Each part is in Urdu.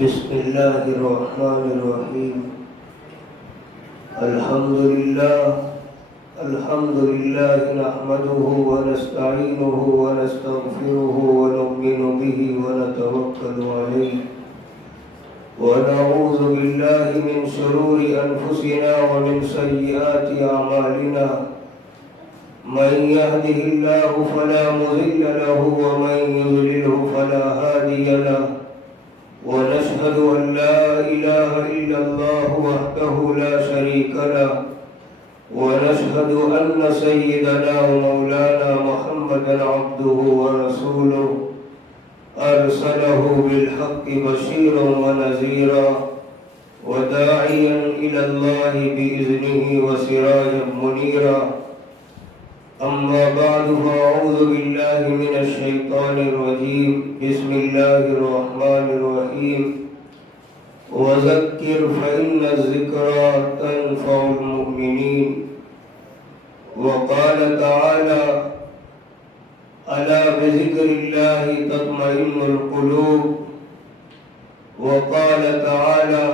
بسم الله الرحمن الرحيم. الحمد لله نحمده ونستعينه ونستغفره ونؤمن به ونتوكل عليه ونعوذ بالله من شرور أنفسنا ومن سيئات أعمالنا. من يهده الله فلا مضل له ومن يضلله فلا هادي له. ونشهد أن لا إله إلا الله وحده لا شريك له. ونشهد أن سيدنا ومولانا محمدا عبده ورسوله أرسله بالحق بشيرا ونذيرا وداعيا إلى الله بإذنه وسراجا منيرا. أما بعد فأعوذ بالله من الشيطان الرجيم. بسم الله الرحمن الرحيم. وذكر فإن الذكرى تنفع المؤمنين. وقال تعالى: ألا بذكر الله تطمئن القلوب. وقال تعالى: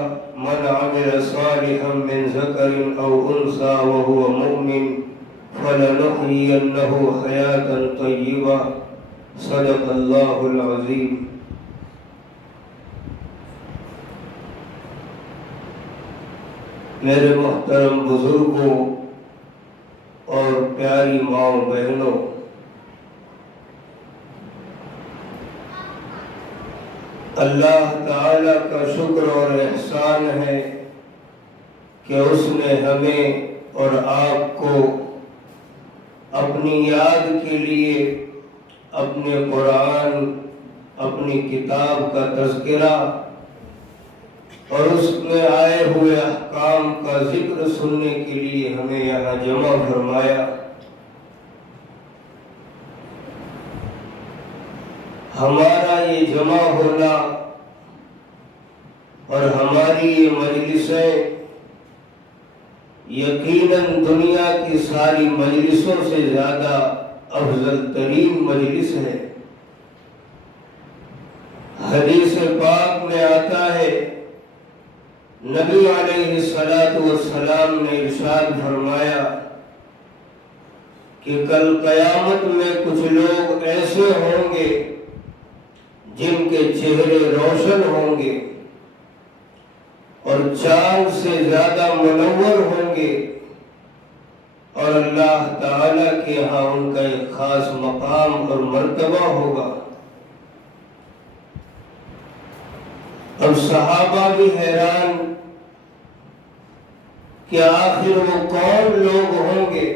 من عمل صالحا من ذكر أو أنثى وهو مؤمن فلنحيينه حياة طيبة. صدق الله العظيم. میرے محترم بزرگوں اور پیاری ماؤں بہنوں، اللہ تعالی کا شکر اور احسان ہے کہ اس نے ہمیں اور آپ کو اپنی یاد کے لیے اپنے قرآن، اپنی کتاب کا تذکرہ اور اس میں آئے ہوئے احکام کا ذکر سننے کے لیے ہمیں یہاں جمع فرمایا. ہمارا یہ جمع ہونا اور ہماری یہ مجلسیں یقیناً دنیا کی ساری مجلسوں سے زیادہ افضل ترین مجلس ہے. حدیث پاک میں آتا ہے، نبی علیہ السلام نے ارشاد فرمایا کہ کل قیامت میں کچھ لوگ ایسے ہوں گے جن کے چہرے روشن ہوں گے اور چاند سے زیادہ منور ہوں گے، اور اللہ تعالی کے ہاں ان کا ایک خاص مقام اور مرتبہ ہوگا. اب صحابہ بھی حیران کہ آخر وہ کون لوگ ہوں گے.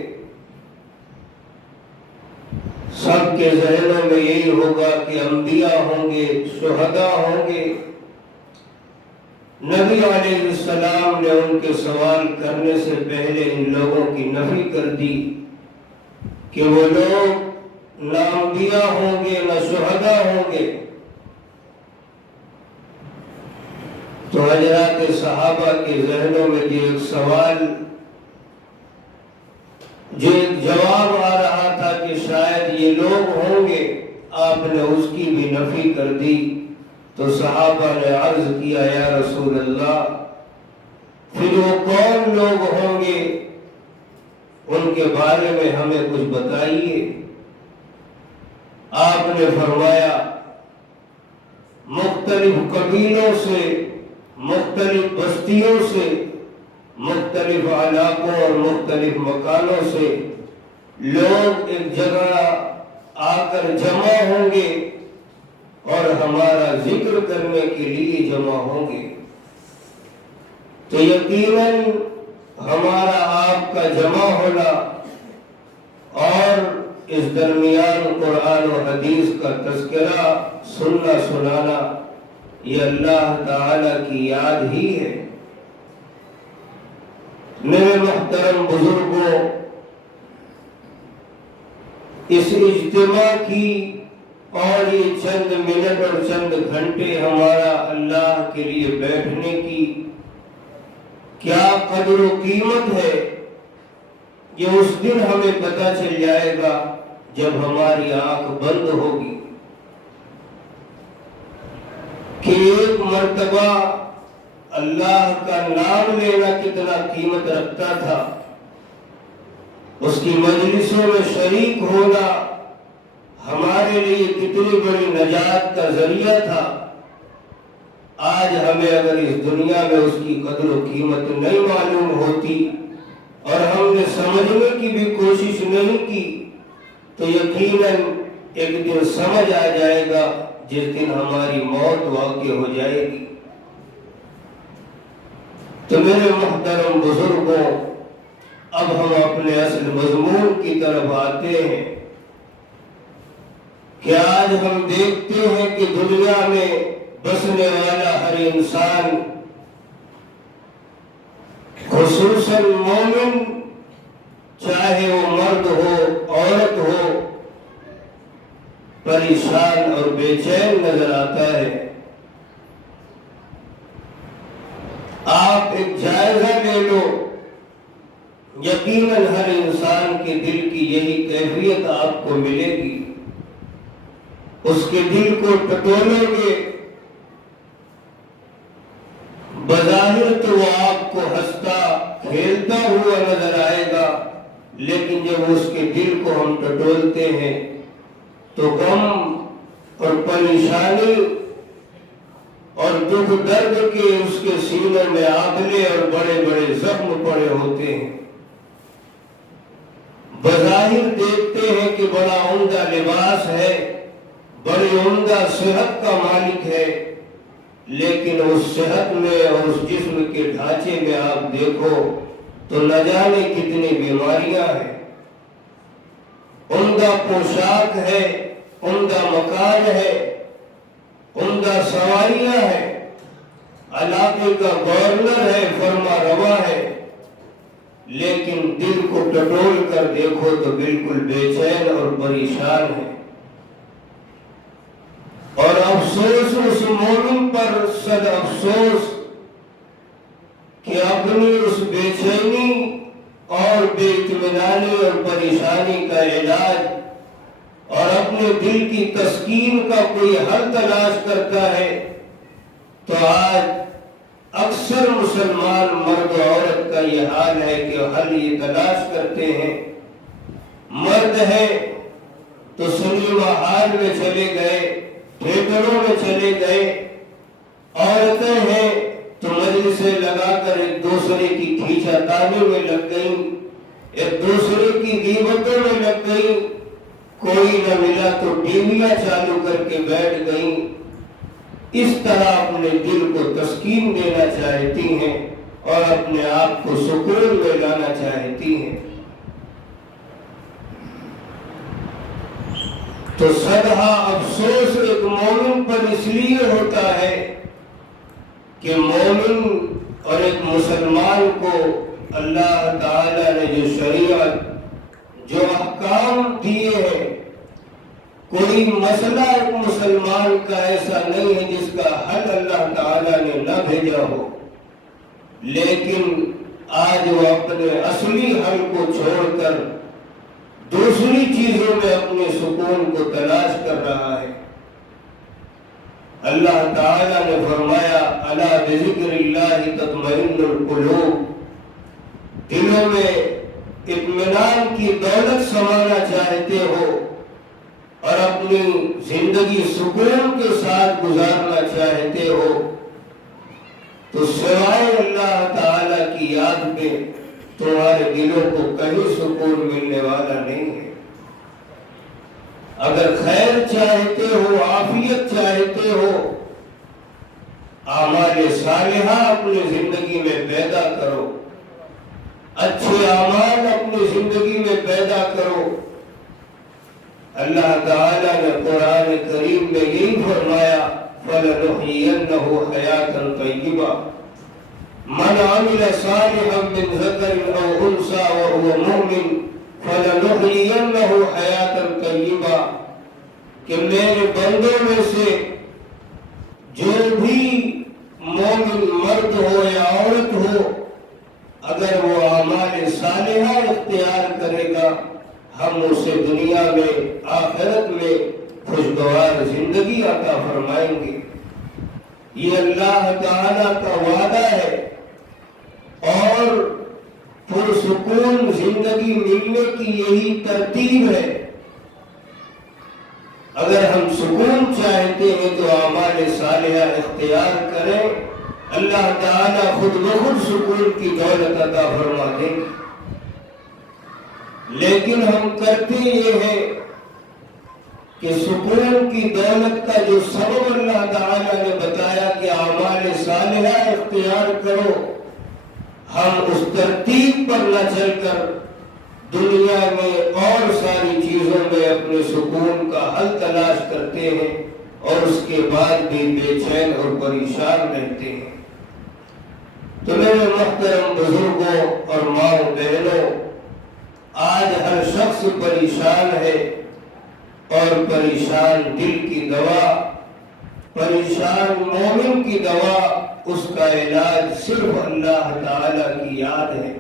سب کے ذہنوں میں یہی ہوگا کہ انبیاء ہوں گے، شہداء ہوں گے. نبی علیہ السلام نے ان کے سوال کرنے سے پہلے ان لوگوں کی نفی کر دی کہ وہ لوگ نہ انبیاء ہوں گے نہ شہداء ہوں گے. تو حضرات صحابہ کے ذہنوں میں جو ایک سوال، جو ایک جواب آ رہا تھا کہ شاید یہ لوگ ہوں گے، آپ نے اس کی بھی نفی کر دی. تو صحابہ نے عرض کیا، یا رسول اللہ، پھر وہ کون لوگ ہوں گے، ان کے بارے میں ہمیں کچھ بتائیے. آپ نے فرمایا، مختلف قبیلوں سے، مختلف بستیوں سے، مختلف علاقوں اور مختلف مکانوں سے لوگ ایک جگہ آ کر جمع ہوں گے اور ہمارا ذکر کرنے کے لیے جمع ہوں گے. تو یقیناً ہمارا آپ کا جمع ہونا اور اس درمیان قرآن و حدیث کا تذکرہ سننا سنانا، یہ اللہ تعالی کی یاد ہی ہے. میرے محترم بزرگوں، اس اجتماع کی اور یہ چند منٹ اور چند گھنٹے ہمارا اللہ کے لیے بیٹھنے کی کیا قدر و قیمت ہے، یہ اس دن ہمیں پتہ چل جائے گا جب ہماری آنکھ بند ہوگی. کہ ایک مرتبہ اللہ کا نام لینا کتنا قیمت رکھتا تھا، اس کی مجلسوں میں شریک ہونا ہمارے لیے کتنی بڑی نجات کا ذریعہ تھا۔ آج ہمیں اگر اس دنیا میں اس کی قدر و قیمت نہیں معلوم ہوتی اور ہم نے سمجھنے کی بھی کوشش نہیں کی تو یقیناً ایک دن سمجھ آ جائے گا جس دن ہماری موت واقع ہو جائے گی۔ تو میرے محترم بزرگوں، اب ہم اپنے اصل مضمون کی طرف آتے ہیں کہ آج ہم دیکھتے ہیں کہ دنیا میں بسنے والا ہر انسان، خصوصاً مومن، چاہے وہ مرد ہو عورت ہو، پریشان اور بے چین نظر آتا ہے۔ آپ ایک جائزہ لے لو، یقیناً ہر انسان کے دل کی یہی کیفیت آپ کو ملے گی۔ اس کے دل کو ٹٹولیں گے، بظاہر تو وہ آپ کو ہنستا کھیلتا ہوا نظر آئے گا، لیکن جب اس کے دل کو ہم ٹٹولتے ہیں تو غم اور پریشانی اور دکھ درد کے اس کے سینے میں آبلے اور بڑے بڑے زخم پڑے ہوتے ہیں۔ بظاہر دیکھتے ہیں کہ بڑا عمدہ لباس ہے، بڑی عمدہ صحت کا مالک ہے، لیکن اس صحت میں اور اس جسم کے ڈھانچے میں آپ دیکھو تو نہ جانے کتنی بیماریاں ہیں۔ عمدہ پوشاک ہے، عمدہ مکان ہے، عمدہ سواریاں ہیں، علاقے کا گورنر ہے، فرما روا ہے، لیکن دل کو ٹٹول کر دیکھو تو بالکل بے چین اور پریشان ہے۔ اور افسوس اس مومن پر، صد افسوس کہ اپنی اس بے چینی اور بے اطمینانی اور پریشانی کا علاج اور اپنے دل کی تسکین کا کوئی حل تلاش کرتا ہے تو آج اکثر مسلمان مرد و عورت کا یہ حال ہے کہ حل یہ تلاش کرتے ہیں۔ مرد ہے تو سنیما ہال میں چلے گئے، تھیٹروں میں چلے گئے، عورتیں ہیں تو مجلسیں لگا کر ایک دوسرے کی کھینچا تانی میں لگ گئیں، ایک دوسرے کی غیبتوں میں لگ گئیں، کوئی نہ ملا تو ٹیویاں چالو کر کے بیٹھ گئیں۔ اس طرح اپنے دل کو تسکین دینا چاہتی ہیں اور اپنے آپ کو سکون میں لانا چاہتی ہیں۔ تو سدھا افسوس ایک مومن پر اس لیے ہوتا ہے کہ مومن اور ایک مسلمان کو اللہ تعالی نے جو شریعت، جو احکام دیے ہیں، کوئی مسئلہ ایک مسلمان کا ایسا نہیں ہے جس کا حل اللہ تعالی نے نہ بھیجا ہو، لیکن آج وہ اپنے اصلی حل کو چھوڑ کر دوسری چیزوں میں اپنے سکون کو تلاش کر رہا ہے۔ اللہ تعالی نے فرمایا الا بذکر اللہ تطمئن القلوب، دلوں میں اطمینان کی دولت سمانا چاہتے ہو اور اپنی زندگی سکون کے ساتھ گزارنا چاہتے ہو تو سوائے اللہ تعالی کی یاد میں تمہارے دلوں کو کہیں سکون ملنے والا نہیں ہے۔ اگر خیر چاہتے ہو، عافیت چاہتے ہو، اعمال صالحہ اپنی زندگی میں پیدا کرو، اچھے اعمال اپنی زندگی میں پیدا کرو۔ اللہ تعالی نے قرآن کریم میں یہی فرمایا فَلَنُحْيِيَنَّهُ حَيَاةً طَيِّبَةً من عمل صالحا من ذکر او انثى وهو مؤمن فلنحيينه حیاة طیبہ، کہ میرے بندوں میں سے جو بھی مومن مرد ہو یا عورت ہو، اگر وہ اعمال صالحہ اختیار کرے گا ہم اسے دنیا میں آخرت میں خوشگوار زندگی عطا فرمائیں گے۔ یہ اللہ تعالی کا وعدہ ہے، اور پرسکون زندگی ملنے کی یہی ترتیب ہے۔ اگر ہم سکون چاہتے ہیں تو اعمال صالحہ اختیار کریں، اللہ تعالیٰ خود بخود سکون کی دولت عطا فرما دیں گے۔ لیکن ہم کرتے یہ ہے کہ سکون کی دولت کا جو سبب اللہ تعالیٰ نے بتایا کہ اعمال صالحہ اختیار کرو، ہم اس ترتیب پر نہ چل کر دنیا میں اور ساری چیزوں میں اپنے سکون کا حل تلاش کرتے ہیں، اور اس کے بعد بھی بے چین اور پریشان رہتے ہیں۔ تو میرے محترم بزرگوں اور ماؤں بہنوں، آج ہر شخص پریشان ہے، اور پریشان دل کی دوا، پریشان مومن کی دوا، اس کا علاج صرف اللہ تعالیٰ کی یاد ہے۔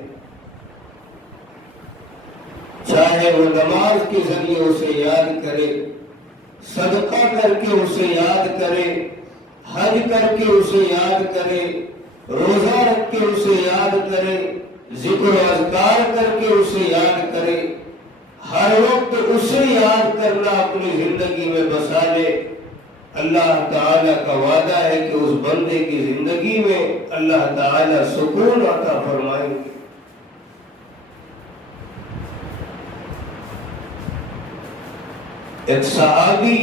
چاہے وہ نماز کے ذریعے اسے یاد کرے، صدقہ کر کے اسے یاد کرے، حج کر کے اسے یاد کرے، روزہ رکھ کے اسے یاد کرے، ذکر و اذکار کر کے اسے یاد کرے، ہر وقت اسے یاد کرنا اپنی زندگی میں بسا لے۔ اللہ تعالیٰ کا وعدہ ہے کہ اس بندے کی زندگی میں اللہ تعالیٰ سکون عطا فرمائیں گے۔ ایک صحابی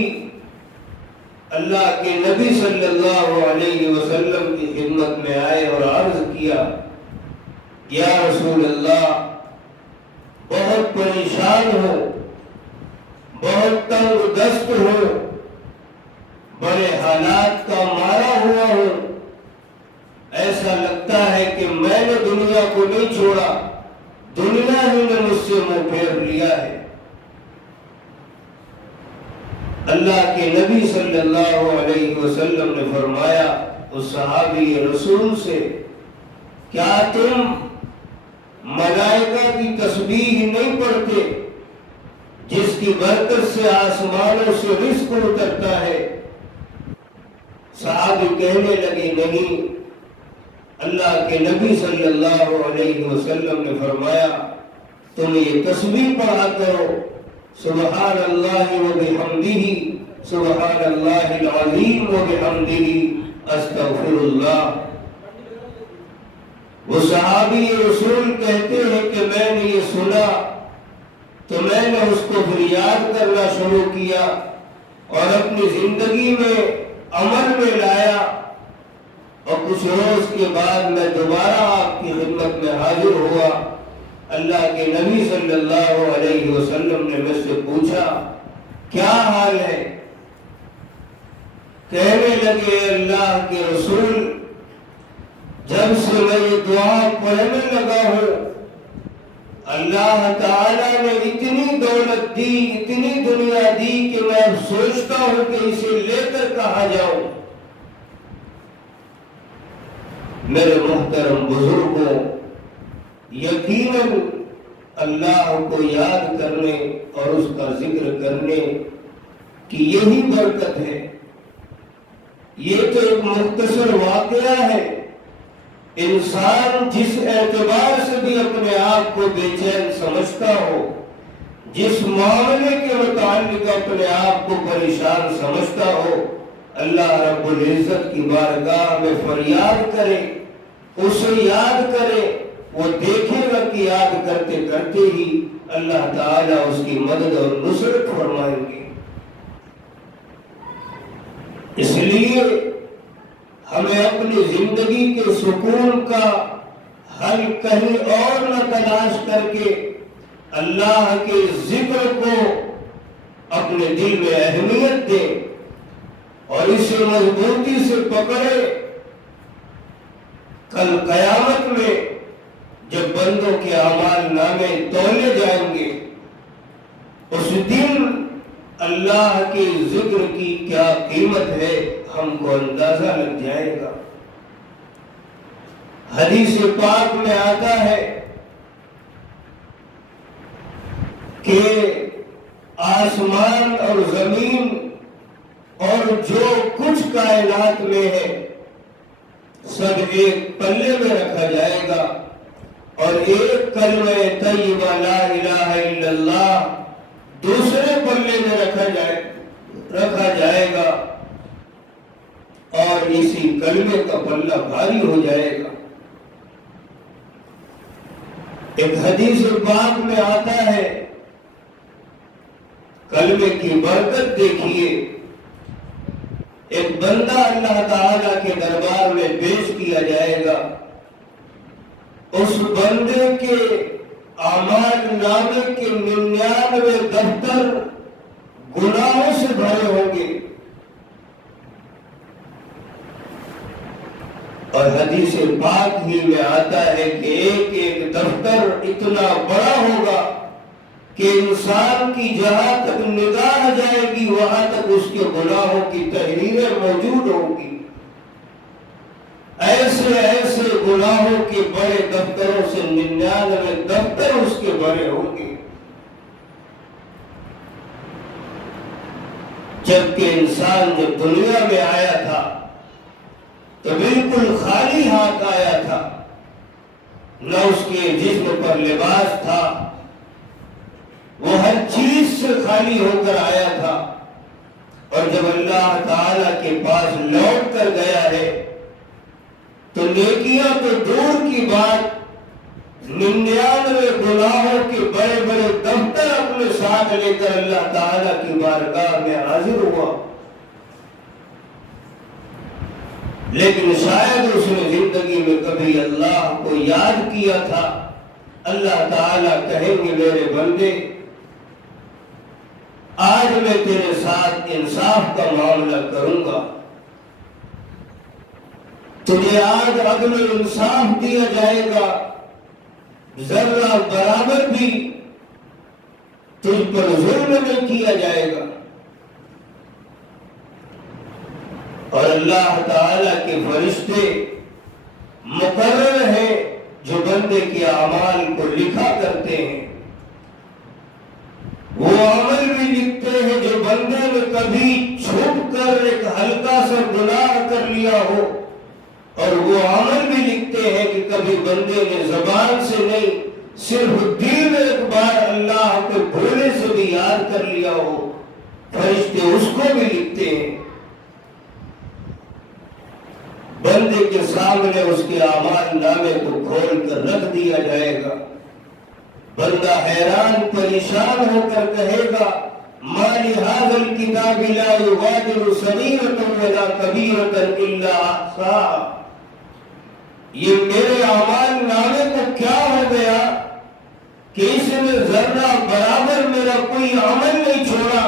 اللہ کے نبی صلی اللہ علیہ وسلم کی خدمت میں آئے اور عرض کیا، یا رسول اللہ، بہت پریشان ہو، بہت تنگ دست ہو، بڑے حالات کا مارا ہوا ہوں، ایسا لگتا ہے کہ میں نے دنیا کو نہیں چھوڑا، دنیا ہی نے مجھ سے منہ پھیر لیا ہے۔ اللہ کے نبی صلی اللہ علیہ وسلم نے فرمایا اس صحابی رسول سے، کیا تم ملائکہ کی تسبیح نہیں پڑھتے جس کی برکت سے آسمانوں سے رزق اترتا ہے؟ صحابی کہنے لگے، نہیں۔ اللہ کے نبی صلی اللہ علیہ وسلم نے فرمایا، تم یہ تسبیح پڑھا کرو، سبحان اللہ وبحمدہ، سبحان اللہ العظیم وبحمدہ، استغفر اللہ۔ وہ صحابی رسول کہتے ہیں کہ میں نے یہ سنا تو میں نے اس کو پھر یاد کرنا شروع کیا اور اپنی زندگی میں عمل میں لایا، اور کچھ روز کے بعد میں دوبارہ آپ کی خدمت میں حاضر ہوا۔ اللہ کے نبی صلی اللہ علیہ وسلم نے مجھ سے پوچھا، کیا حال ہے؟ کہنے لگے، اللہ کے رسول، جب سے میں یہ دعا پڑھنے لگا ہوں، اللہ تعالیٰ نے اتنی دولت دی، اتنی دنیا دی کہ میں اب سوچتا ہوں کہ اسے لے کر کہاں جاؤں۔ میرے محترم بزرگوں، یقیناً اللہ کو یاد کرنے اور اس کا ذکر کرنے کی یہی برکت ہے۔ یہ تو ایک مختصر واقعہ ہے، انسان جس اعتبار سے بھی اپنے آپ کو بے چین سمجھتا ہو، جس معاملے کے متعلق اپنے آپ کو پریشان سمجھتا ہو، اللہ رب العزت کی بارگاہ میں فریاد کرے، اسے یاد کرے، وہ دیکھے گا کہ یاد کرتے کرتے ہی اللہ تعالیٰ اس کی مدد اور نصرت فرمائیں گے۔ اس لیے ہمیں اپنی زندگی کے سکون کا حل کہیں اور نہ تلاش کر کے اللہ کے ذکر کو اپنے دل میں اہمیت دیں اور اسے مضبوطی سے پکڑے۔ کل قیامت میں جب بندوں کے اعمال نامے تولے جائیں گے، اس دن اللہ کے ذکر کی کیا قیمت ہے ہم کو اندازہ لگ جائے گا۔ حدیث پاک میں آتا ہے کہ آسمان اور زمین اور جو کچھ کائنات میں ہے سب ایک پلے میں رکھا جائے گا اور ایک کلمہ طیبہ لا الہ الا اللہ دوسرے پلے میں رکھا جائے گا اور اسی کلمے کا پلہ بھاری ہو جائے گا۔ ایک حدیث پاک میں آتا ہے کلمے کی برکت دیکھیے، ایک بندہ اللہ تعالی کے دربار میں پیش کیا جائے گا، اس بندے کے اعمال نامے کے 99 دفتر گناہوں سے بھرے ہوں گے، اور حدیث پاک ہی میں آتا ہے کہ ایک ایک دفتر اتنا بڑا ہوگا کہ انسان کی جہاں تک نگاہ جائے گی وہاں تک اس کے گناہوں کی تحریریں موجود ہوں گی۔ ایسے ایسے گناہوں کے بڑے دفتروں سے 99 دفتر اس کے بڑے ہوں گے۔ جبکہ انسان جب دنیا میں آیا تھا تو بالکل خالی ہاتھ آیا تھا، نہ اس کے جسم پر لباس تھا، وہ ہر چیز سے خالی ہو کر آیا تھا، اور جب اللہ تعالی کے پاس لوٹ کر گیا ہے تو نیکیاں تو دور کی بات 99 گناہوں کے بڑے بڑے دفتر اپنے ساتھ لے کر اللہ تعالی کی بارگاہ میں حاضر ہوا، لیکن شاید اس نے زندگی میں کبھی اللہ کو یاد کیا تھا۔ اللہ تعالیٰ کہیں گے میرے بندے آج میں تیرے ساتھ انصاف کا معاملہ کروں گا، تجھے آج عدل و انصاف دیا جائے گا، ذرہ برابر بھی تجھ پر ظلم نہیں کیا جائے گا۔ اور اللہ تعالی کے فرشتے مقرر ہیں جو بندے کے اعمال کو لکھا کرتے ہیں، وہ عمل بھی لکھتے ہیں جو بندے نے کبھی چھپ کر ایک ہلکا سا گناہ کر لیا ہو، اور وہ عمل بھی لکھتے ہیں کہ کبھی بندے نے زبان سے نہیں صرف دل میں ایک بار اللہ کو بھولے سے بھی یاد کر لیا ہو، فرشتے اس کو بھی لکھتے ہیں۔ بندے کے سامنے اس کے اعمال نامے کو کھول کر رکھ دیا جائے گا، بندہ حیران پریشان ہو کر کہے گا ما لهذا الكتاب لا يغادر صغيرة ولا كبيرة الا احصاها، یہ میرے اعمال نامے کو کیا ہو گیا کہ اس نے ذرہ برابر میرا کوئی عمل نہیں چھوڑا،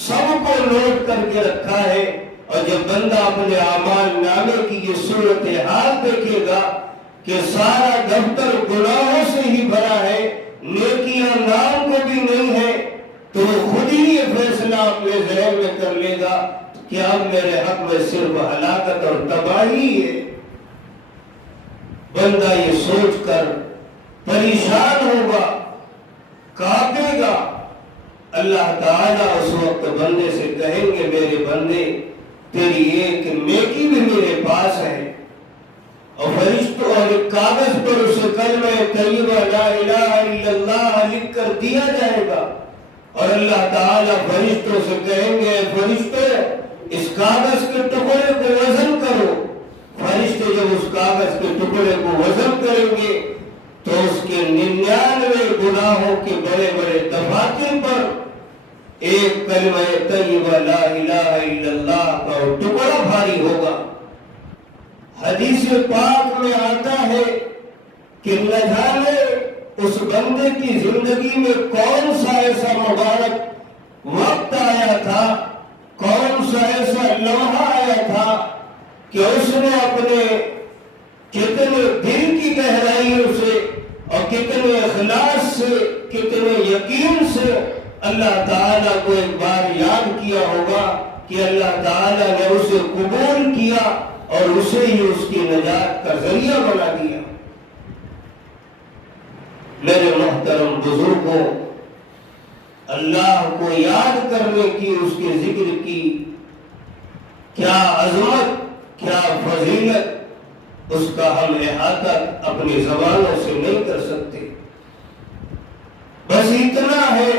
سب کو نوٹ کر کے رکھا ہے۔ اور جب بندہ اپنے اعمال نامے کی یہ صورتحال دیکھے گا کہ سارا دفتر گناہوں سے ہی بھرا ہے، نیکیاں نام کو بھی نہیں ہے، تو وہ خود ہی یہ فیصلہ اپنے ذہن میں کر لے گا کہ اب میرے حق میں صرف ہلاکت اور تباہی ہے۔ بندہ یہ سوچ کر پریشان ہوگا، کانپے گا۔ اللہ تعالیٰ اس وقت بندے سے کہیں گے میرے بندے تیری ایک نیکی بھی میرے پاس ہے، اور فرشتوں اور ایک کاغذ پر اسے کلمہ طیبہ لا الہ الا اللہ لکھ کر دیا جائے گا، اور اللہ تعالیٰ فرشتوں سے کہیں گے فرشتے اس کاغذ کے ٹکڑے کو وزن کرو۔ فرشتے جب اس کاغذ کے ٹکڑے کو وزن کریں گے تو اس کے 99 گناہوں کے بڑے بڑے دفاتر پر ایک کلمہ طیبہ لا الہ الا اللہ کا ٹکڑا بھاری ہوگا۔ حدیث پاک میں آتا ہے کہ نہ جانے اس بندے کی زندگی میں کون سا ایسا مبارک وقت آیا تھا، کون سا ایسا لمحہ آیا تھا کہ اس نے اپنے کتنے دل کی گہرائیوں سے اور کتنے اخلاص سے کتنے یقین سے اللہ تعالیٰ کو ایک بار یاد کیا ہوگا کہ اللہ تعالیٰ نے اسے قبول کیا اور اسے ہی اس کی نجات کا ذریعہ بنا دیا۔ میرے محترم بزرگوں، اللہ کو یاد کرنے کی، اس کے ذکر کی کیا عظمت، کیا فضیلت، اس کا ہم احاطہ اپنی زبانوں سے نہیں کر سکتے۔ بس اتنا ہے،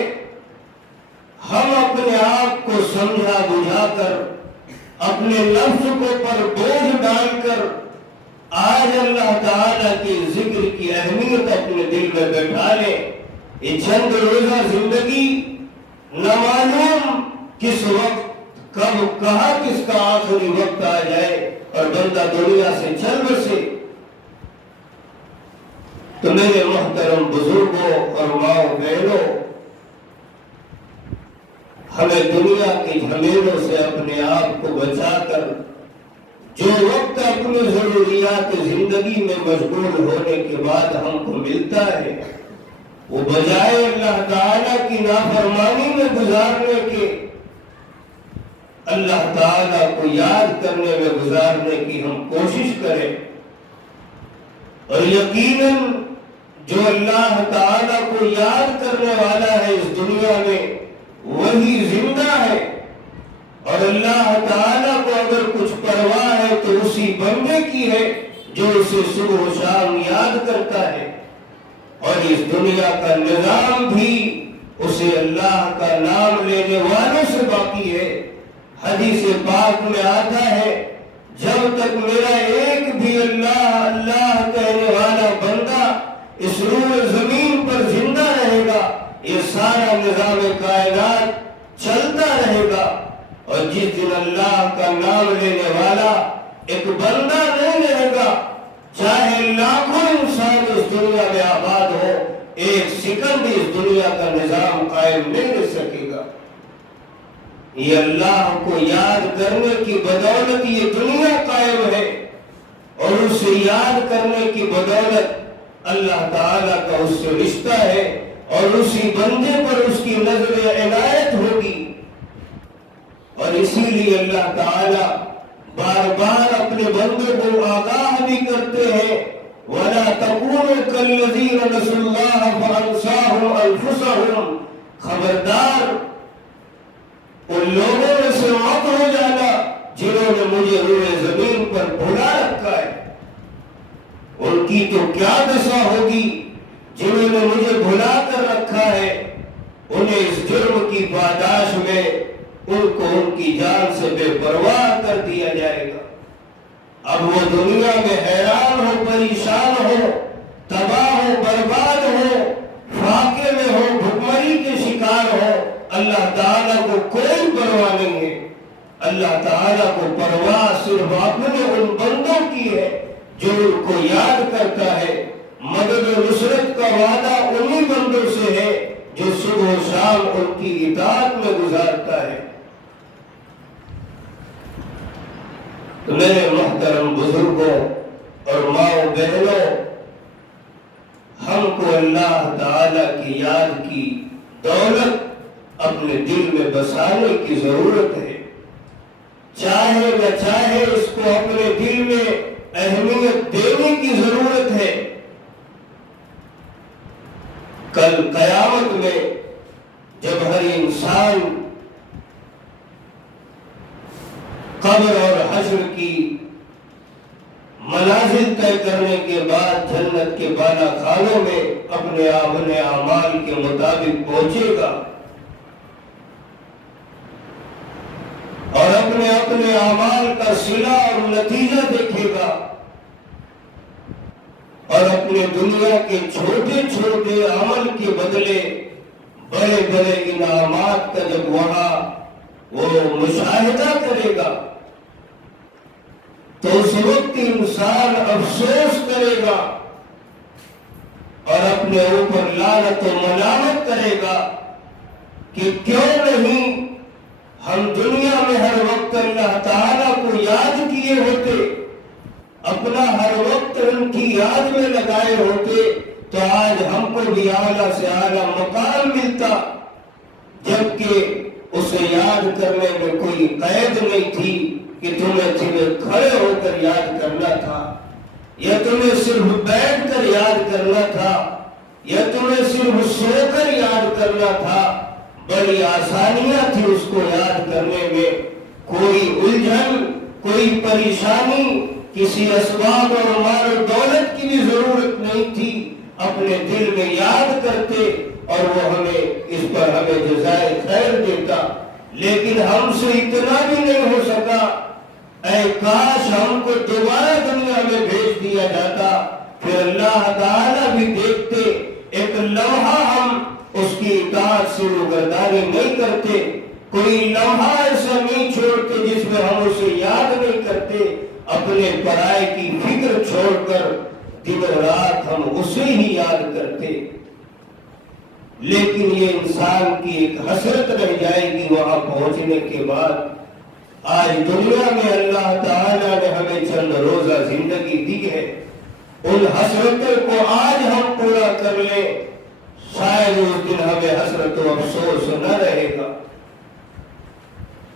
ہم اپنے آپ کو سمجھا بجھا کر، اپنے نفس کو پر بوجھ ڈال کر آج اللہ تعالیٰ کے ذکر کی اہمیت اپنے دل میں بیٹھا لیں۔ یہ چند روزہ زندگی نہ معلوم کس وقت کب کہاں کس کا آخری وقت آ جائے اور بندہ دنیا سے چل بسے۔ تو میرے محترم بزرگوں اور ماؤں بہنوں، ہمیں دنیا کے جھمیلوں سے اپنے آپ کو بچا کر جو وقت اپنی ضروریات زندگی میں مشغول ہونے کے بعد ہم کو ملتا ہے، وہ بجائے اللہ تعالیٰ کی نافرمانی میں گزارنے کے، اللہ تعالیٰ کو یاد کرنے میں گزارنے کی ہم کوشش کریں۔ اور یقیناً جو اللہ تعالیٰ کو یاد کرنے والا ہے اس دنیا میں، وہی زندہ ہے۔ اور اللہ تعالیٰ کو اگر کچھ پرواہ ہے تو اسی بندے کی ہے جو اسے صبح و شام یاد کرتا ہے۔ اور اس دنیا کا نظام بھی اسے اللہ کا نام لینے والوں سے باقی ہے۔ حدیث پاک میں آتا ہے، جب تک میرا ایک بھی اللہ اللہ کہنے والا بندہ اس روح زمین پر زندہ رہے گا، یہ سارا نظام کائنات چلتا رہے گا۔ اور جس دن اللہ کا نام لینے والا ایک بندہ نہیں رہے گا، چاہے لاکھوں انسان اس دنیا میں آباد ہو، ایک سیکنڈ اس دنیا کا نظام قائم نہیں رہ سکے گا۔ یہ اللہ کو یاد کرنے کی بدولت یہ دنیا قائم ہے، اور اسے یاد کرنے کی بدولت اللہ تعالیٰ کا اس سے رشتہ ہے، اور اسی بندے پر اس کی نظر عنایت ہوگی۔ اور اسی لیے اللہ تعالیٰ بار بار اپنے بندوں کو آگاہ بھی کرتے ہیں، وَلَا تَكُونُوا كَالَّذِينَ نَسُوا اللَّهَ فَأَنسَاهُمْ أَنفُسَهُمْ، خبردار ان لوگوں میں سے مت ہو جانا جنہوں نے مجھے روئے زمین پر بھلا رکھا ہے۔ ان کی تو کیا دشا ہوگی جنہوں نے مجھے بھلا کر رکھا ہے، انہیں اس جرم کی پاداش میں ان کو ان کی جان سے بے پرواہ کر دیا جائے گا۔ اب وہ دنیا میں حیران ہو، پریشان ہو، تباہ ہو، برباد ہو، فاقے میں ہو، بھکمری کے شکار ہو، اللہ تعالیٰ کو کوئی پرواہ نہیں ہے۔ اللہ تعالیٰ کو پرواہ صرف اپنے ان بندوں کی ہے جو ان کو یاد کرتا ہے۔ مدد و نصرت کا وعدہ انہی بندوں سے ہے جو صبح و شام ان کی اطاعت میں گزارتا ہے۔ تو میرے محترم بزرگوں اور ماؤں بہنوں، ہم کو اللہ تعالیٰ کی یاد کی دولت اپنے دل میں بسانے کی ضرورت ہے۔ چاہے نہ چاہے اس کو اپنے دل میں اہمیت دینے کی ضرورت ہے۔ کل قیامت میں جب ہر انسان قبر اور حشر کی منازل طے کرنے کے بعد جنت کے بالا خانوں میں اپنے اعمال کے مطابق پہنچے گا اور اپنے اعمال کا صلہ اور نتیجہ دیکھے گا، اور اپنے دنیا کے چھوٹے چھوٹے عمل کے بدلے بڑے بڑے انعامات کا جب وہاں وہ مشاہدہ کرے گا تو اس وقت انسان افسوس کرے گا اور اپنے اوپر لعنت و ملامت کرے گا کہ کیوں نہیں ہم دنیا میں ہر وقت اللہ تعالیٰ کو یاد کیے ہوتے، اپنا ہر وقت ان کی یاد میں لگائے ہوتے تو آج ہم کو بھی اعلیٰ سے اعلیٰ مقام ملتا، جبکہ اسے یاد کرنے میں کوئی قید نہیں تھی کہ تمہیں کھڑے ہو کر یاد کرنا تھا، یا تمہیں صرف بیٹھ کر یاد کرنا تھا، یا تمہیں صرف سو کر یاد کرنا تھا۔ بڑی آسانیاں تھی اس کو یاد کرنے میں، کوئی الجھن، کوئی پریشانی، کسی اسباب اور مال و دولت کی بھی ضرورت نہیں تھی، اپنے دل میں یاد کرتے اور وہ ہمیں اس پر ہمیں جزائے خیر دیتا۔ لیکن ہم سے اتنا بھی نہیں ہو سکا، اے کاش ہم کو دوبارہ دنیا میں بھیج دیا جاتا، پھر اللہ تعالیٰ بھی دیکھتے، ایک لمحہ ہم اس کی اطاعت سے روگردانی نہیں کرتے، کوئی لمحہ ایسا نہیں چھوڑتے جس میں ہم اسے یاد نہیں کرتے، اپنے پرائے کی فکر چھوڑ کر دن رات ہم اسے ہی یاد کرتے۔ لیکن یہ انسان کی ایک حسرت رہ جائے گی وہاں پہنچنے کے بعد۔ آج دنیا میں اللہ تعالیٰ نے ہمیں چند روزہ زندگی دی ہے، ان حسرتوں کو آج ہم پورا کر لیں، شاید اس دن ہمیں حسرت و افسوس نہ رہے گا۔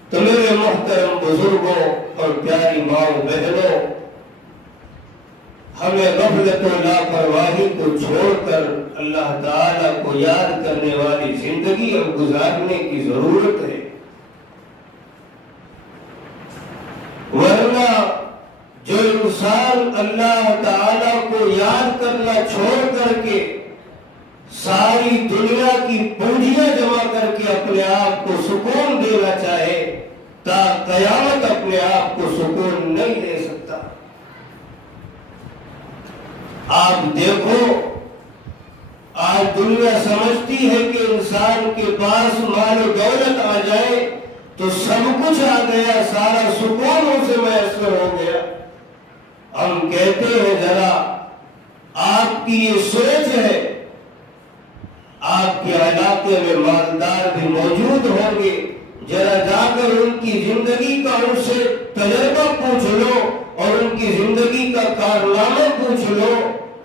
تو میرے محترم بزرگوں اور پیاری ماؤں بہنوں، ہمیں غفلت و لاپرواہی کو چھوڑ کر اللہ تعالیٰ کو یاد کرنے والی زندگی اب گزارنے کی ضرورت ہے، ورنہ جو انسان اللہ تعالیٰ کو یاد کرنا چھوڑ کر کے ساری دنیا کی پونجیاں جمع کر کے اپنے آپ کو سکون دینا چاہے، تا قیامت اپنے آپ کو سکون نہیں دے سکتا۔ آپ دیکھو، آج دنیا سمجھتی ہے کہ انسان کے پاس مال و دولت آ جائے تو سب کچھ آ گیا، سارا سکون اسے میسر ہو گیا۔ ہم کہتے ہیں ذرا آپ کی یہ سوچ ہے، آپ کے علاقے میں مالدار بھی موجود ہوں گے، ذرا جا کر ان کی زندگی کا ان سے تجربہ پوچھ لو اور ان کی زندگی کا کارنامہ پوچھ لو،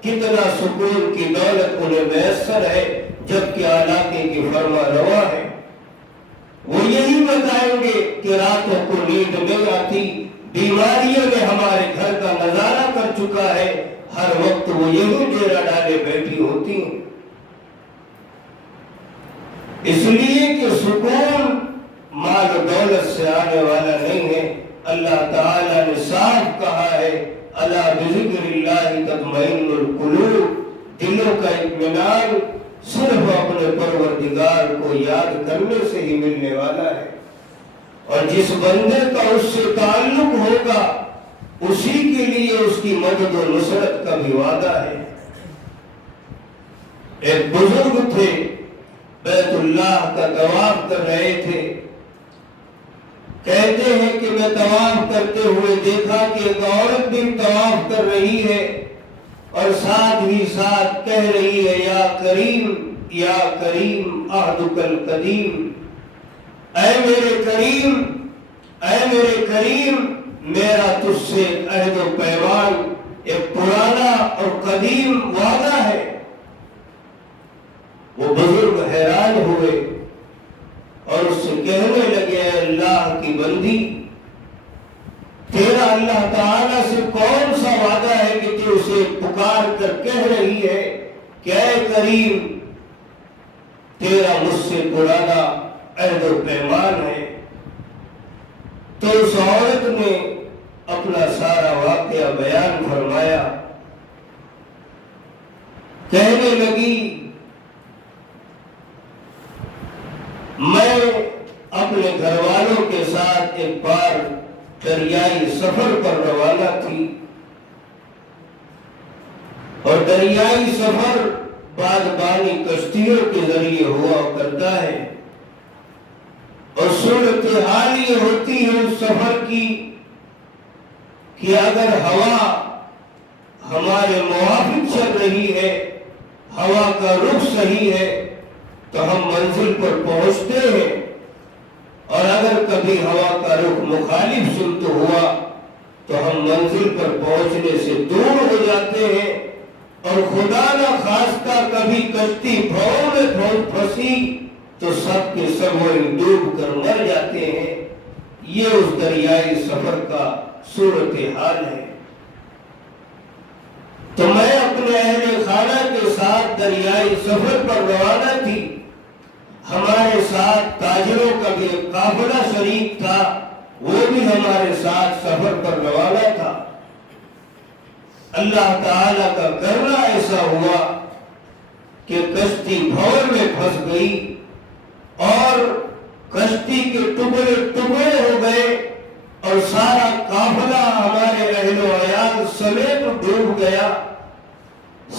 کتنا سکون کی دولت انہیں میسر ہے جبکہ علاقے کی فرما روا ہے۔ وہ یہی بتائیں گے کہ راتوں کو نیند نہیں آتی، بیماریوں نے ہمارے گھر کا نظارہ کر چکا ہے، ہر وقت وہ یہی ڈیرا ڈالے بیٹھی ہوتی ہیں۔ اس لیے کہ سکون مال و دولت سے آنے والا نہیں ہے۔ اللہ تعالیٰ نے صاف کہا ہے، الا بذکر اللہ تطمئن القلوب، دلوں کا اطمینان صرف اپنے پروردگار کو یاد کرنے سے ہی ملنے والا ہے، اور جس بندے کا اس سے تعلق ہوگا اسی کے لیے اس کی مدد و نصرت کا بھی وعدہ ہے۔ ایک بزرگ تھے، بیت اللہ کا طواف کر رہے تھے، کہتے ہیں کہ میں طواف کرتے ہوئے دیکھا کہ ایک عورت بھی طواف کر رہی ہے اور ساتھ ہی ساتھ کہہ رہی ہے، یا کریم یا کریم عہدک القدیم، اے میرے کریم، اے میرے کریم، میرا تجھ سے عہد و پیمان ایک پرانا اور قدیم وعدہ ہے۔ وہ بزرگ حیران ہوئے اور اس سے کہنے لگے، اے اللہ کی بندی، تیرا اللہ تعالیٰ سے کون سا وعدہ ہے کہ تو اسے پکار کر کہہ رہی ہے کہ اے کریم، تیرا مجھ سے پرانا عہد و پیمان ہے۔ تو اس عورت نے اپنا سارا واقعہ بیان فرمایا، کہنے لگی، میں اپنے گھر والوں کے ساتھ ایک بار دریائی سفر پر روانہ تھی، اور دریائی سفر بادبانی کشتیوں کے ذریعے ہوا کرتا ہے، اور صورتحال یہ ہوتی ہے اس سفر کی کہ اگر ہوا ہمارے موافق چل رہی ہے، ہوا کا رخ صحیح ہے تو ہم منزل پر پہنچتے ہیں، اور اگر کبھی ہوا کا رخ مخالف سمت ہوا تو ہم منزل پر پہنچنے سے دور ہو جاتے ہیں، اور خدا نہ خواستہ کبھی کشتی بھاؤ میں پھنسی تو سب کے سب ڈوب کر مر جاتے ہیں۔ یہ اس دریائی سفر کا صورتحال ہے۔ تو میں اپنے اہل خانہ کے ساتھ دریائی سفر پر روانہ تھی، ہمارے ساتھ تاجروں کا بھی ایک قافلہ شریک تھا، وہ بھی ہمارے ساتھ سفر پر روانہ تھا۔ اللہ تعالی کا کرنا ایسا ہوا کہ کشتی بھور میں پھنس گئی اور کشتی کے ٹکڑے ٹکڑے ہو گئے اور سارا قافلہ ہمارے اہل و عیال سمیت ڈوب گیا۔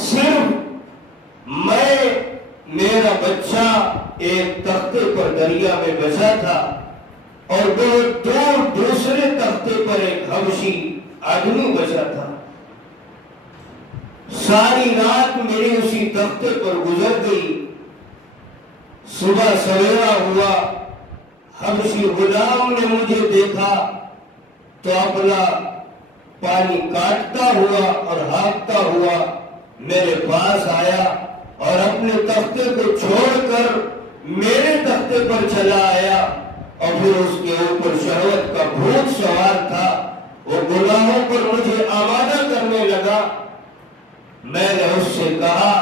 صرف میں، میرا بچہ ایک تختے پر دریا میں بچا تھا اور بہت دور دوسرے تختے پر ایک حبشی آدمی بچا تھا۔ ساری رات میری اسی تختے پر گزر گئی۔ صبح سویرا ہوا، حبشی غلام نے مجھے دیکھا تو اپنا پانی کاٹتا ہوا اور ہانکتا ہوا میرے پاس آیا اور اپنے تختے کو چھوڑ کر میرے تختے پر چلا آیا اور پھر اس کے اوپر شہوت کا بھوت سوار تھا، وہ گناہوں پر مجھے آمادہ کرنے لگا۔ میں نے اس سے کہا،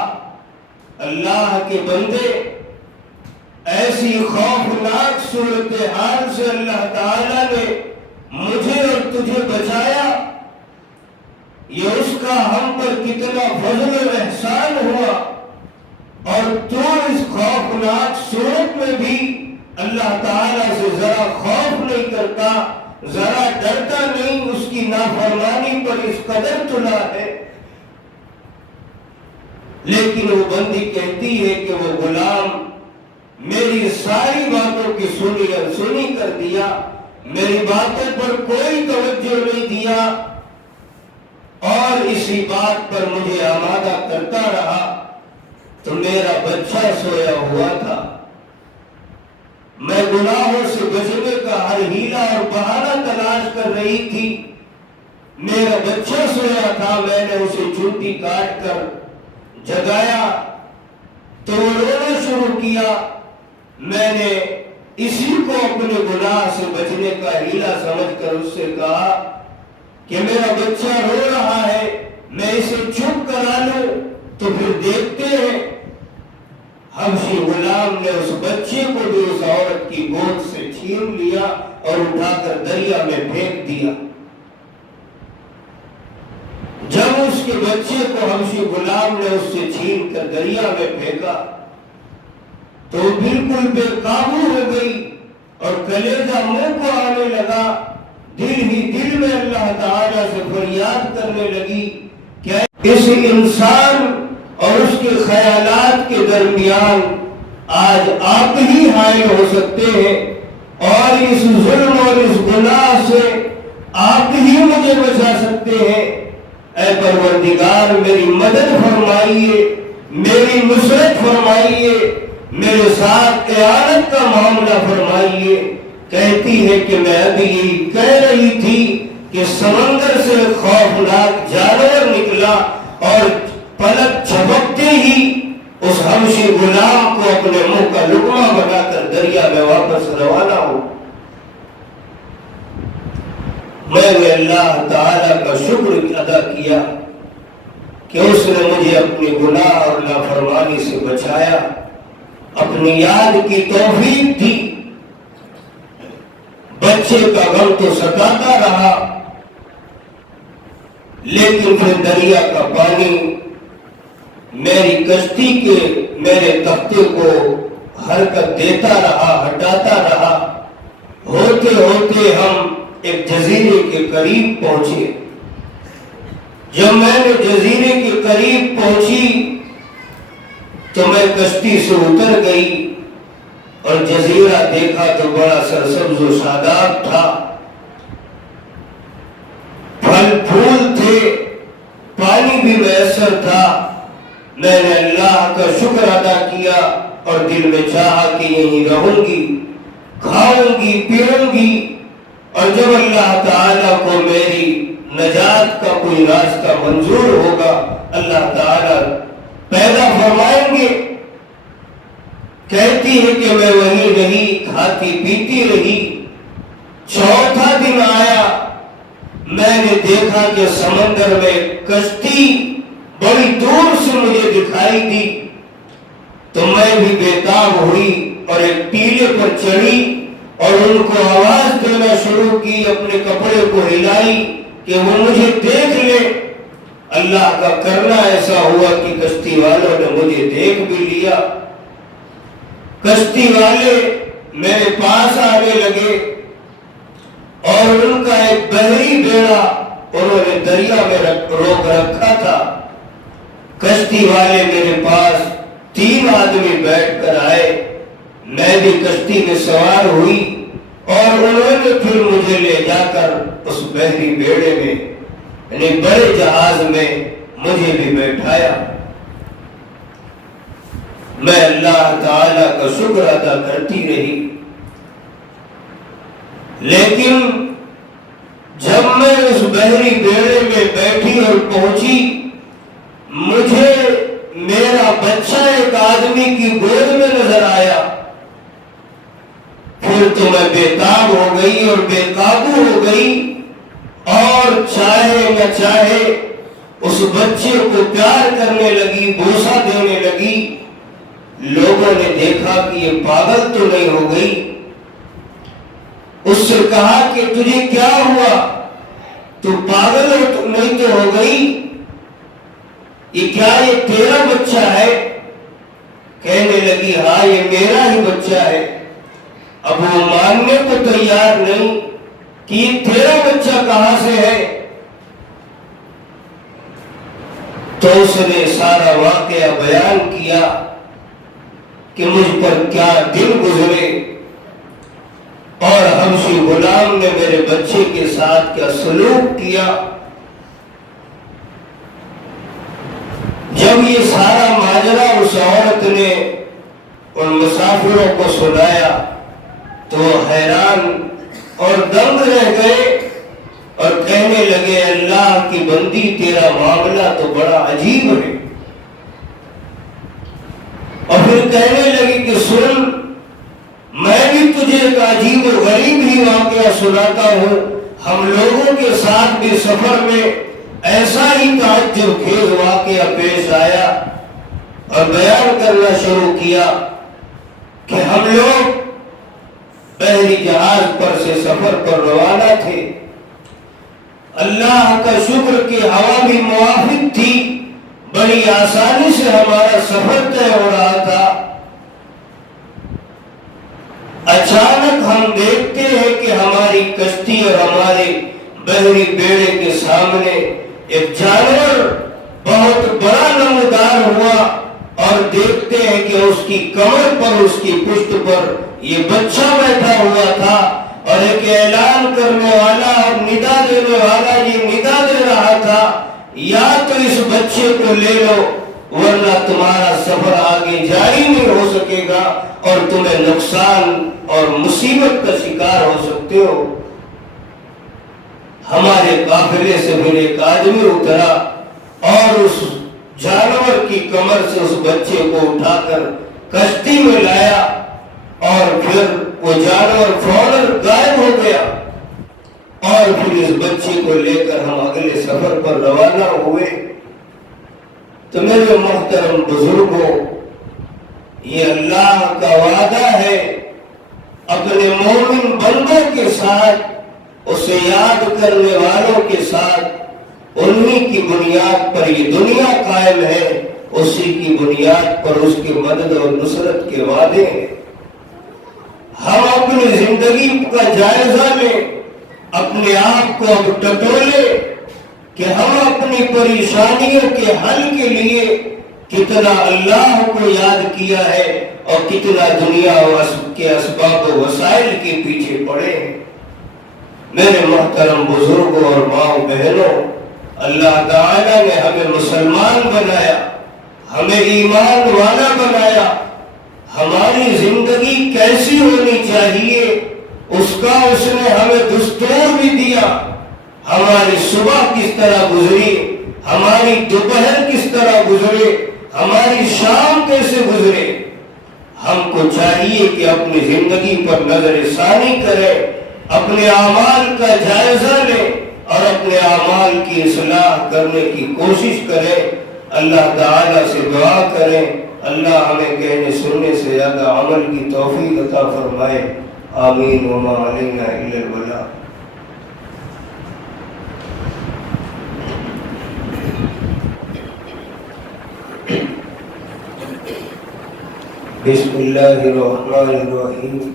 اللہ کے بندے، ایسی خوفناک صورتحال سے اللہ تعالیٰ نے مجھے اور تجھے بچایا، یہ اس کا ہم پر کتنا فضل و احسان ہوا، اور تو اس خوفناک صورت میں بھی اللہ تعالیٰ سے ذرا خوف نہیں کرتا، ذرا ڈرتا نہیں، اس کی نافرمانی پر اس قدر تلا ہے۔ لیکن وہ بندی کہتی ہے کہ وہ غلام میری ساری باتوں کی سنی کر دیا، میری باتوں پر کوئی توجہ نہیں دیا اور اسی بات پر مجھے آمادہ کرتا رہا، تو میرا بچہ سویا ہوا تھا۔ میں گناہوں سے بچنے کا ہر ہیلا اور بہانہ تلاش کر رہی تھی، میرا بچہ سویا تھا، میں نے اسے چونٹی کاٹ کر جگایا تو وہ رونا شروع کیا۔ میں نے اسی کو اپنے گناہ سے بچنے کا ہیلا سمجھ کر اس سے کہا کہ میرا بچہ رو رہا ہے، میں اسے چپ کرا لوں تو پھر دیکھتے ہیں۔ حبشی غلام نے اس بچے کو بھی اس عورت کی گود سے چھین لیا اور اٹھا کر دریا میں پھینک دیا۔ جب اس کے بچے کو حبشی غلام نے اس سے چھین کر دریا میں پھینکا تو بالکل بے قابو ہو گئی اور کلیجہ منہ کو آنے لگا، دل ہی دل میں اللہ تعالیٰ سے فریاد کرنے لگی کہ اس انسان اور اس کے خیالات کے درمیان آج آپ ہی حائل ہو سکتے ہیں، اور اس ظلم اور اس گناہ سے آپ ہی مجھے بچا سکتے ہیں۔ اے پروردگار، میری مدد فرمائیے، میری نصرت فرمائیے، میرے ساتھ اعانت کا معاملہ فرمائیے۔ کہتی ہے کہ میں ابھی یہی کہہ رہی تھی کہ سمندر سے خوفناک جانور نکلا اور پلک جھپکتے ہی اس حبشی غلام کو اپنے منہ کا لقمہ بنا کر دریا میں واپس روانہ ہو۔ میں نے اللہ تعالیٰ کا شکر ادا کیا کہ اس نے مجھے اپنے گناہ اور نافرمانی سے بچایا، اپنی یاد کی توفیق دی۔ بچے کا غم تو ستاتا رہا، لیکن پھر دریا کا پانی میری کشتی کے میرے تختے کو حرکت دیتا رہا، ہٹاتا رہا۔ ہوتے ہوتے ہم ایک جزیرے کے قریب پہنچے۔ جب میں نے جزیرے کے قریب پہنچی تو میں کشتی سے اتر گئی اور جزیرہ دیکھا تو بڑا سرسبز و شاداب تھا، پھل پھول تھے، پانی بھی میسر تھا۔ میں نے اللہ کا شکر ادا کیا اور دل میں چاہا کہ یہیں رہوں گی، کھاؤں گی، پیوں گی، اور جب اللہ تعالیٰ کو میری نجات کا کوئی راستہ منظور ہوگا، اللہ تعالیٰ پیدا فرمائیں گے۔ کہتی ہے کہ میں وہیں رہی، کھاتی پیتی رہی۔ چوتھا دن آیا، میں نے دیکھا کہ سمندر میں کشتی بڑی دور سے مجھے دکھائی دی، تو میں بھی بے تاب ہوئی اور ایک ٹیلے پر چڑھی اور ان کو آواز دینا شروع کی، اپنے کپڑے کو ہلائی کہ وہ مجھے دیکھ لے۔ اللہ کا کرنا ایسا ہوا کہ کشتی والوں نے مجھے دیکھ بھی لیا۔ کشتی والے میرے پاس آنے لگے اور ان کا ایک بحری بیڑا انہوں نے دریا میں روک رکھا تھا۔ کشتی والے میرے پاس 3 آدمی بیٹھ کر آئے، میں بھی کشتی میں سوار ہوئی اور انہوں نے پھر مجھے لے جا کر اس بحری بیڑے میں یعنی بڑے جہاز میں مجھے بھی بیٹھایا۔ میں اللہ تعالی کا شکر ادا کرتی رہی، لیکن جب میں اس بحری بیڑے میں بیٹھی اور پہنچی، مجھے میرا بچہ ایک آدمی کی گود میں نظر آیا۔ پھر تو میں بے تاب ہو گئی اور بے قابو ہو گئی اور چاہے نہ چاہے اس بچے کو پیار کرنے لگی، بوسہ دینے لگی۔ لوگوں نے دیکھا کہ یہ پاگل تو نہیں ہو گئی۔ اس سے کہا کہ تجھے کیا ہوا، تو پاگل نہیں تو ہو گئی، یہ کیا یہ تیرا بچہ ہے؟ کہنے لگی ہاں یہ میرا ہی بچہ ہے۔ اب وہ ماننے کو تیار نہیں کہ یہ تیرا بچہ کہاں سے ہے۔ تو اس نے سارا واقعہ بیان کیا کہ مجھ پر کیا دن گزرے اور حبشی غلام نے میرے بچے کے ساتھ کیا سلوک کیا۔ جب یہ سارا ماجرا اس عورت نے ان مسافروں کو سنایا تو وہ حیران اور دنگ رہ گئے اور کہنے لگے اللہ کی بندی تیرا معاملہ تو بڑا عجیب ہے۔ اور پھر کہنے لگی کہ سن، میں بھی تجھے ایک عجیب اور غریب ہی واقعہ سناتا ہوں۔ ہم لوگوں کے ساتھ بھی سفر میں ایسا ہی تعجب خیز واقعہ پیش آیا اور بیان کرنا شروع کیا کہ ہم لوگ بحری جہاز پر سے سفر پر روانہ تھے۔ اللہ کا شکر کہ ہوا بھی موافق تھی، بڑی آسانی سے ہمارا سفر طے ہو رہا تھا۔ اچانک ہم دیکھتے ہیں کہ ہماری کشتی اور ہمارے بحری بیڑے کے سامنے ایک جانور بہت بڑا نمودار ہوا اور دیکھتے ہیں کہ اس کی کمر پر، اس کی پشت پر یہ بچہ بیٹھا ہوا تھا اور ایک اعلان کرنے والا اور ندا دینے والا یہ ندا دے رہا تھا، یا تو اس بچے کو لے لو ورنہ تمہارا سفر آگے جاری نہیں ہو سکے گا اور تمہیں نقصان اور مصیبت کا شکار ہو سکتے ہو۔ ہمارے قافلے سے پھر ایک آدمی اترا اور اس جانور کی کمر سے اس بچے کو اٹھا کر کشتی میں لایا اور پھر وہ جانور فوراً غائب ہو گیا اور پھر اس بچے کو لے کر ہم اگلے سفر پر روانہ ہوئے۔ تو میرے محترم بزرگوں، یہ اللہ کا وعدہ ہے اپنے مومن بندوں کے ساتھ، اسے یاد کرنے والوں کے ساتھ، انہی کی بنیاد پر یہ دنیا قائم ہے، اسی کی بنیاد پر اس کی مدد اور نصرت کے وعدے ہیں۔ ہم اپنی زندگی کا جائزہ لیں، اپنے آپ کو اب ٹٹولے کہ ہم اپنی پریشانیوں کے حل کے لیے کتنا اللہ کو یاد کیا ہے اور کتنا دنیا کے اسباب و وسائل کے پیچھے پڑے ہیں۔ میرے محترم بزرگوں اور ماؤں بہنوں، اللہ تعالی نے ہمیں مسلمان بنایا، ہمیں ایمان والا بنایا۔ ہماری زندگی کیسی ہونی چاہیے اس کا اس نے ہمیں دستور بھی دیا۔ ہماری صبح کس طرح گزری، ہماری دوپہر کس طرح گزرے، ہماری شام کیسے گزرے۔ ہم کو چاہیے کہ اپنی زندگی پر نظر ثانی کریں، اپنے اعمال کا جائزہ لیں اور اپنے اعمال کی اصلاح کرنے کی کوشش کریں۔ اللہ تعالیٰ سے دعا کریں اللہ ہمیں کہنے سننے سے زیادہ عمل کی توفیق عطا فرمائے۔ آمین وما علینا الا البلاغ۔ بسم اللہ الرحمن الرحیم،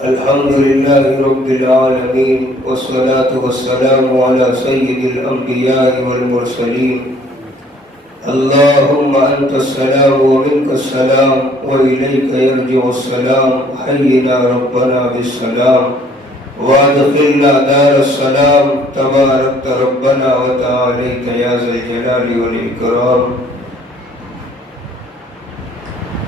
الحمد للہ رب العالمین، والصلاة والسلام علی سید الانبیاء والمرسلین۔ اللہم انت السلام ومنک السلام وإلیک یرجع السلام، حینا ربنا بالسلام وادخلنا دار السلام، تبارکت ربنا وتعالیت یا ذا الجلال والإکرام۔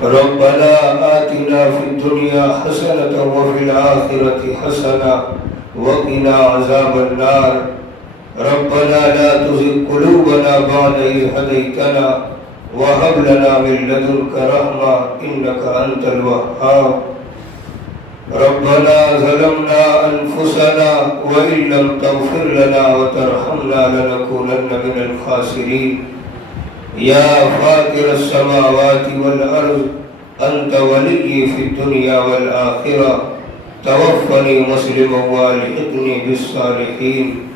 ربنا آتنا في الدنيا حسنة وفي الآخرة حسنة وقنا عذاب النار۔ ربنا لا تزغ قلوبنا بعد إذ هديتنا وهب لنا من لدنك رحمة إنك أنت الوهاب۔ ربنا ظلمنا أنفسنا وإن لم تغفر لنا وترحمنا لنكونن من الخاسرين۔ یا فاطر السماوات والارض انت ولی فی الدنیا والآخرہ، توفنی مسلما والحقنی بالصالحین۔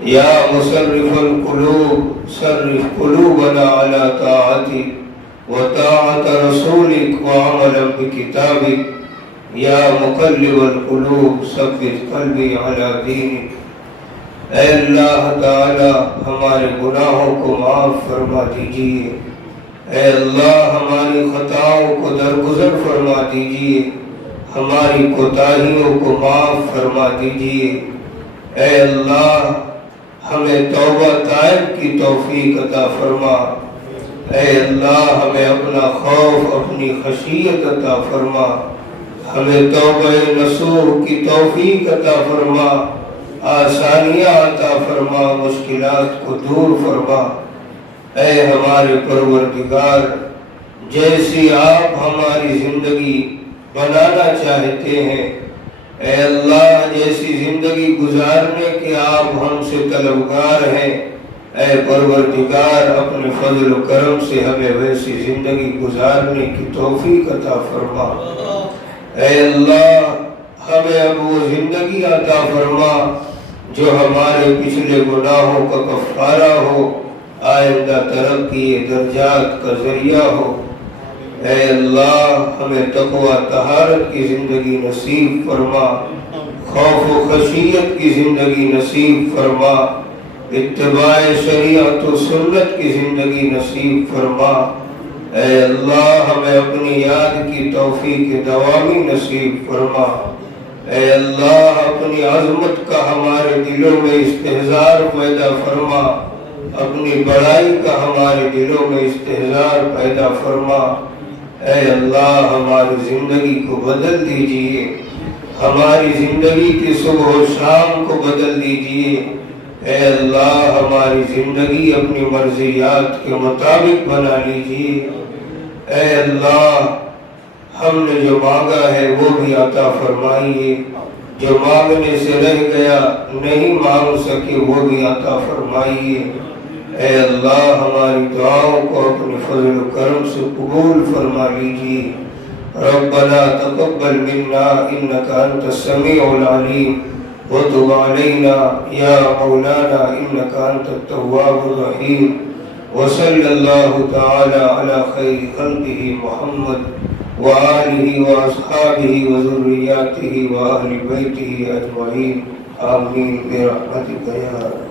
یا مصرف القلوب صرف قلوبنا على طاعتک وطاعت رسولک وعملا بکتابک۔ یا مقلب القلوب ثبت قلبی على دینک۔ اے اللہ تعالی ہمارے گناہوں کو معاف فرما دیجئے، اے اللہ ہماری خطاؤں کو درگزر فرما دیجئے، ہماری کوتاہیوں کو معاف فرما دیجئے۔ اے اللہ ہمیں توبہ تائب کی توفیق عطا فرما، اے اللہ ہمیں اپنا خوف اپنی خشیت عطا فرما، ہمیں توبہ نصوح کی توفیق عطا فرما، آسانیاں عطا فرما، مشکلات کو دور فرما۔ اے ہمارے پروردگار، جیسی آپ ہماری زندگی بنانا چاہتے ہیں، اے اللہ جیسی زندگی گزارنے کے آپ ہم سے طلبگار ہیں، اے پروردگار اپنے فضل و کرم سے ہمیں ویسی زندگی گزارنے کی توفیق عطا فرما۔ اے اللہ ہمیں اب وہ زندگی عطا فرما جو ہمارے پچھلے گناہوں کا کفارہ ہو، آئندہ ترقی درجات کا ذریعہ ہو۔ اے اللہ ہمیں تقوی طہارت کی زندگی نصیب فرما، خوف و خشیت کی زندگی نصیب فرما، اتباع شریعت و سنت کی زندگی نصیب فرما۔ اے اللہ ہمیں اپنی یاد کی توفیق دوامی نصیب فرما۔ اے اللہ اپنی عظمت کا ہمارے دلوں میں استحضار پیدا فرما، اپنی بڑائی کا ہمارے دلوں میں استحضار پیدا فرما۔ اے اللہ ہماری زندگی کو بدل دیجئے، ہماری زندگی کی صبح و شام کو بدل دیجئے۔ اے اللہ ہماری زندگی اپنی مرضیات کے مطابق بنا لیجئے۔ اے اللہ ہم نے جو مانگا ہے وہ بھی عطا فرمائیے، جو مانگنے سے رہ گیا نہیں مانگ سکے وہ بھی عطا فرمائیے۔ اے اللہ ہماری دعاؤں کو اپنے فضل و کرم سے قبول فرما لیجیے۔ ربنا تقبل منا انك انت السميع العليم وتب علينا يا مولانا انك انت التواب الرحيم، وصلى الله تعالى على خير خلقه محمد وآلہ واصحابہ وذریاتہ وآل بیتہ اجمعین، آمین برحمتک یا رب۔